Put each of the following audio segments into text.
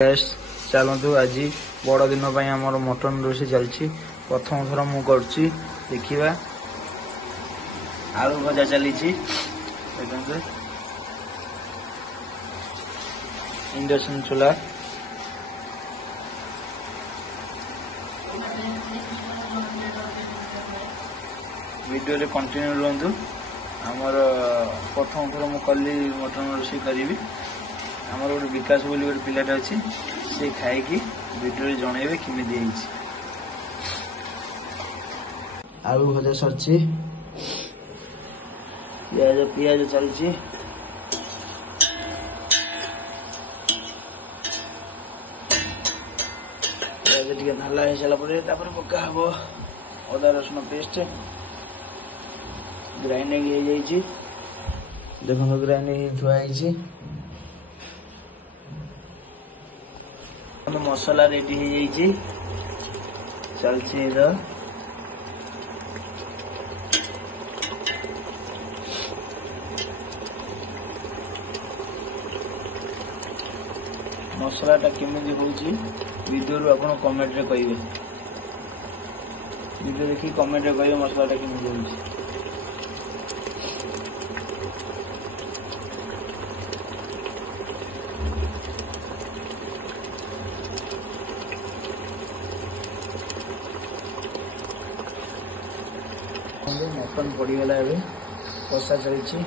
चलतु आज बड़ दिन आमर मटन रोषे चलती प्रथम थर मु देखा आलू भजा चली इंडक्शन चूल्हा वीडियो रे कंटिन्यू रुहतु आमर प्रथम थर मु कली मटन रोषे करी आमर गोटे विकास बोली गोटे पिलाटे अच्छी से खाई वीडियो जनइबे केमिति आलू भजा सरची पियाज पियाज चलची पियाज टिके नाला हो सारा पका हम अदा रसुण पेस्ट ग्राइंडिंग हो जाइए देखो ग्राइंडिंग थुआई मसला रेडी हो जाइए चलती मसलाटा केमिति होची वीडियो रू आपण कमेंट रे कहिबे वीडियो देखि कमेंट रे कहिबे मसलाटा केमिति होची मटन पड़गला कषा चलती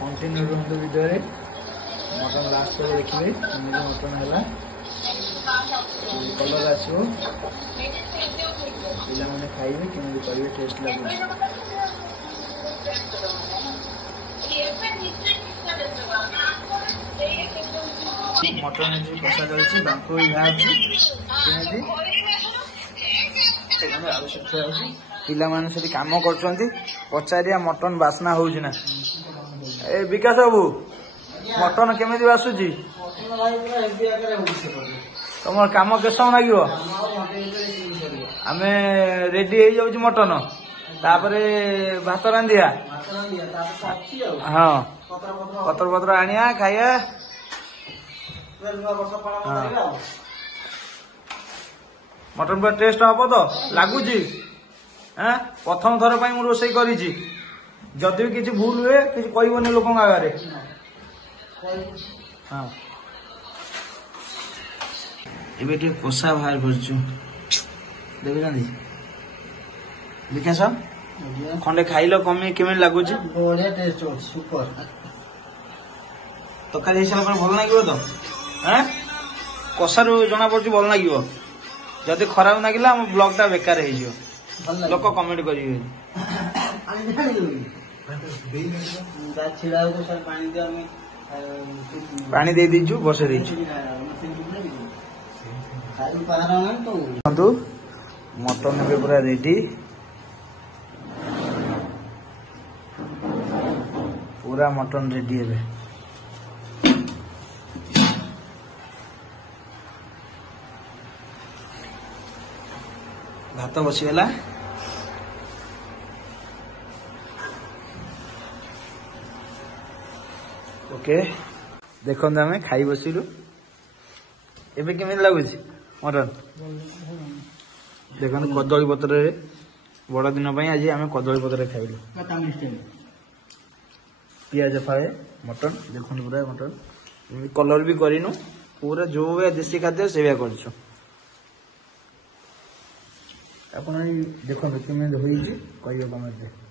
कंटिन्यू रुहतु वीडियो रे मटन लास्ट तक देखिए मटन है कलर आसो पिला मैंने खाइबे केमिति करिवे टेस्ट लागो मटन जो कषा चलती बांक पिला माने से काम कर पचारिया मटन बास्ना हो ए विकास बाबू मटन केमिति बासुची तुम काम के समय लगे आम रेडी हो जाऊँ मटन तापरे भात रांधिया हाँ पतर पतर आनिया खाइया मटन पूरा टेस्ट हम तो लगुच प्रथम थर पर रोषे करी जदि भी किसी भूल हुए किसी कहबनी लोक आगे हाँ एबे कषा बाहर कर विकास खंडे खाइल कमी केमी लगुच बढ़िया टेस्ट सुपर तकारी हिसाब भल लगे तो कषार जना पड़ भल लगे जदि खराब लगे आम ब्लॉग टा बेकार हो लोक कमेंट करेंगे पानी दे दीजु बसे दीजु मटन भी पूरा रेडी पूरा मटन रेडी है भात बसीगला ओके देखो आम खाई बसिलु एबे केमिति लगुच मटन देखो कदली पत्र बड़ दिन आज आम कदली पत्र खाइलु पियाज फाए मटन देखो पूरा मटन कलर भी करूँ पूरा जो देसी खाद्य से कर देखो कमेंट देखुं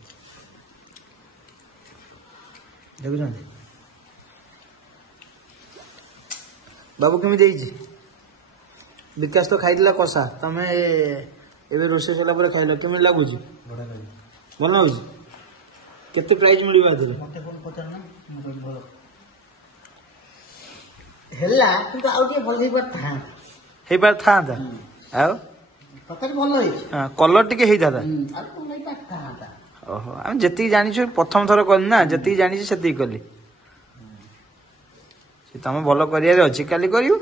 बाबू केमी विकास तो खाई कषा तमें एबे रोषे सला खाइल केमी लगुच भल लगुच केते प्राइस मिल ହେଲା କିନ୍ତୁ ଆଉ ଟିକେ ଭଲ ହେଇପାରଥା ହେଇପାରିଥାନ୍ତା ଆଉ ତରକାରୀ ଭଲ ହେଇଛି କଲର ଟିକେ ହେଇଥାନ୍ତା ଆଉ ଭଲ ହେଇପାରିଥାନ୍ତା। ଓହୋ ଆମେ ଯେତିକି ଜାଣିଛୁ ପ୍ରଥମ ଥର କଲି ନା ଯେତିକି ଜାଣିଛି ସେତିକି କଲି। ସେ ତମେ ଭଲ କରିବାରେ ଅଛି କାଲି କରିବୁ।